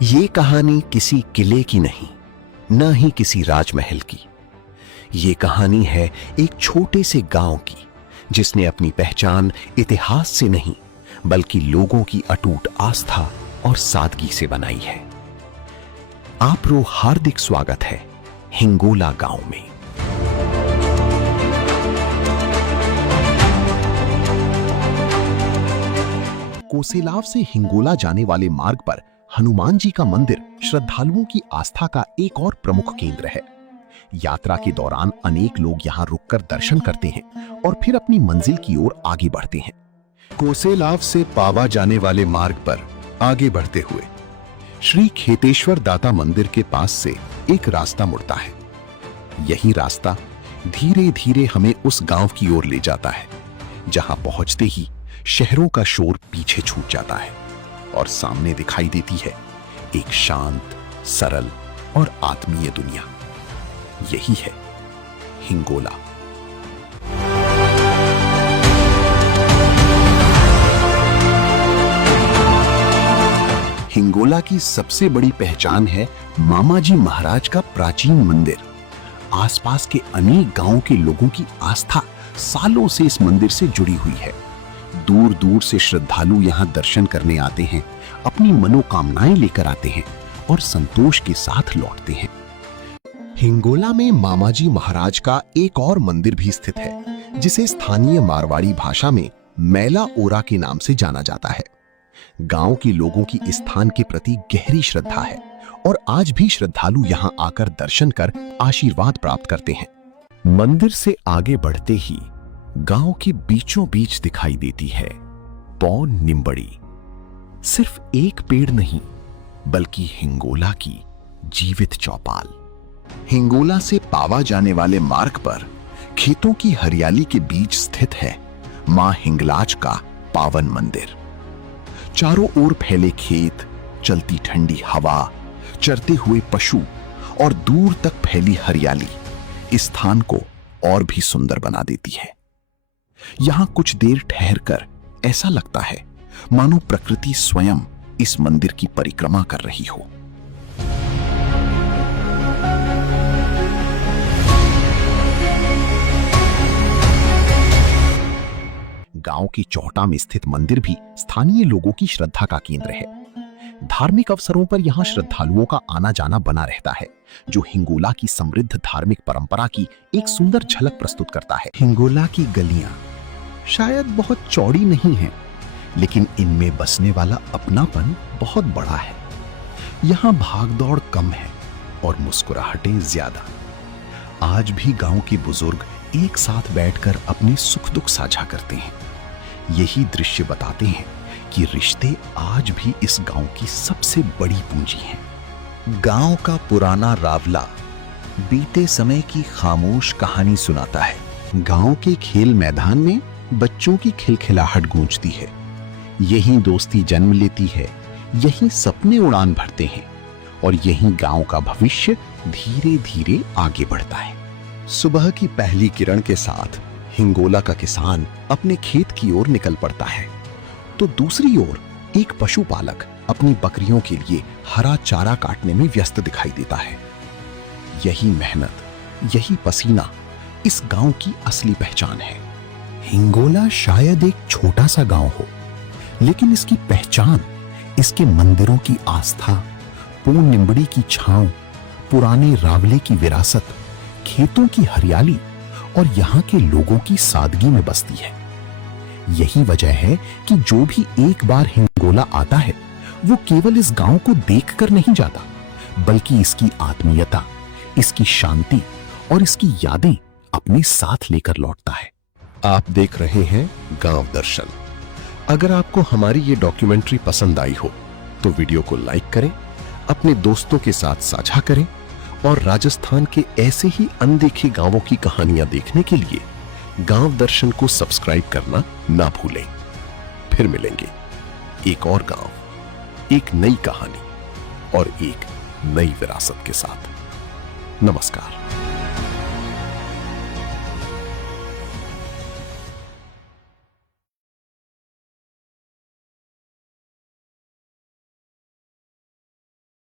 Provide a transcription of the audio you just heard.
ये कहानी किसी किले की नहीं, ना ही किसी राजमहल की। ये कहानी है एक छोटे से गांव की, जिसने अपनी पहचान इतिहास से नहीं बल्कि लोगों की अटूट आस्था और सादगी से बनाई है। आपरो हार्दिक स्वागत है हिंगोला गांव में। कोसेलाव से हिंगोला जाने वाले मार्ग पर हनुमान जी का मंदिर श्रद्धालुओं की आस्था का एक और प्रमुख केंद्र है। यात्रा के दौरान अनेक लोग यहाँ रुककर दर्शन करते हैं और फिर अपनी मंजिल की ओर आगे बढ़ते हैं। कोसेलाव से पावा जाने वाले मार्ग पर आगे बढ़ते हुए श्री खेतेश्वर दाता मंदिर के पास से एक रास्ता मुड़ता है। यही रास्ता धीरे धीरे हमें उस गांव की ओर ले जाता है, जहां पहुंचते ही शहरों का शोर पीछे छूट जाता है और सामने दिखाई देती है एक शांत, सरल और आत्मीय दुनिया। यही है हिंगोला। हिंगोला की सबसे बड़ी पहचान है मामाजी महाराज का प्राचीन मंदिर। आसपास के अनेक गांवों के लोगों की आस्था सालों से इस मंदिर से जुड़ी हुई है। दूर दूर से श्रद्धालु यहाँ दर्शन करने आते हैं, अपनी मनोकामनाएं लेकर आते हैं और संतोष के साथ लौटते हैं। हिंगोला में मामाजी महाराज का एक और मंदिर भी स्थित है, जिसे स्थानीय मारवाड़ी भाषा में मैला ओरा के नाम से जाना जाता है। गांव के लोगों की इस स्थान के प्रति गहरी श्रद्धा है और आज भी श्रद्धालु यहाँ आकर दर्शन कर आशीर्वाद प्राप्त करते हैं। मंदिर से आगे बढ़ते ही गांव के बीचों बीच दिखाई देती है पौन निम्बड़ी। सिर्फ एक पेड़ नहीं, बल्कि हिंगोला की जीवित चौपाल। हिंगोला से पावा जाने वाले मार्ग पर खेतों की हरियाली के बीच स्थित है मां हिंगलाज का पावन मंदिर। चारों ओर फैले खेत, चलती ठंडी हवा, चरते हुए पशु और दूर तक फैली हरियाली इस स्थान को और भी सुंदर बना देती है। यहां कुछ देर ठहरकर ऐसा लगता है मानो प्रकृति स्वयं इस मंदिर की परिक्रमा कर रही हो। गांव की चौटा में स्थित मंदिर भी स्थानीय लोगों की श्रद्धा का केंद्र है। धार्मिक अवसरों पर यहां श्रद्धालुओं का आना जाना बना रहता है, जो हिंगोला की समृद्ध धार्मिक परंपरा की एक सुंदर झलक प्रस्तुत करता है। हिंगोला की गलियां शायद बहुत चौड़ी नहीं हैं, लेकिन इनमें बसने वाला अपनापन बहुत बड़ा है। यहां भागदौड़ कम है और मुस्कुराहटें ज्यादा। आज भी गांव के बुजुर्ग एक साथ बैठकर अपने सुख दुख साझा करते हैं। यही दृश्य बताते हैं कि रिश्ते आज भी इस गांव की सबसे बड़ी पूंजी हैं। गांव का पुराना रावला बीते समय की खामोश कहानी सुनाता है। गांव के खेल मैदान में बच्चों की खिलखिलाहट गूंजती है। यही दोस्ती जन्म लेती है, यही सपने उड़ान भरते हैं और यही गांव का भविष्य धीरे धीरे आगे बढ़ता है। सुबह की पहली किरण के साथ हिंगोला का किसान अपने खेत की ओर निकल पड़ता है, तो दूसरी ओर एक पशुपालक अपनी बकरियों के लिए हरा चारा काटने में व्यस्त दिखाई देता है। यही मेहनत, यही पसीना इस गांव की असली पहचान है। हिंगोला शायद एक छोटा सा गांव हो, लेकिन इसकी पहचान इसके मंदिरों की आस्था, पूर्ण निम्बड़ी की छांव, पुराने रावले की विरासत, खेतों की हरियाली और यहाँ के लोगों की सादगी में बसती है। यही वजह है कि जो भी एक बार हिंगोला आता है, वो केवल इस गांव को देखकर नहीं जाता, बल्कि इसकी आत्मीयता, इसकी शांति और इसकी यादें अपने साथ लेकर लौटता है। आप देख रहे हैं गांव दर्शन। अगर आपको हमारी ये डॉक्यूमेंट्री पसंद आई हो तो वीडियो को लाइक करें, अपने दोस्तों के साथ साझा करें और राजस्थान के ऐसे ही अनदेखे गांवों की कहानियां देखने के लिए गांव दर्शन को सब्सक्राइब करना ना भूलें। फिर मिलेंगे एक और गांव, एक नई कहानी और एक नई विरासत के साथ। नमस्कार।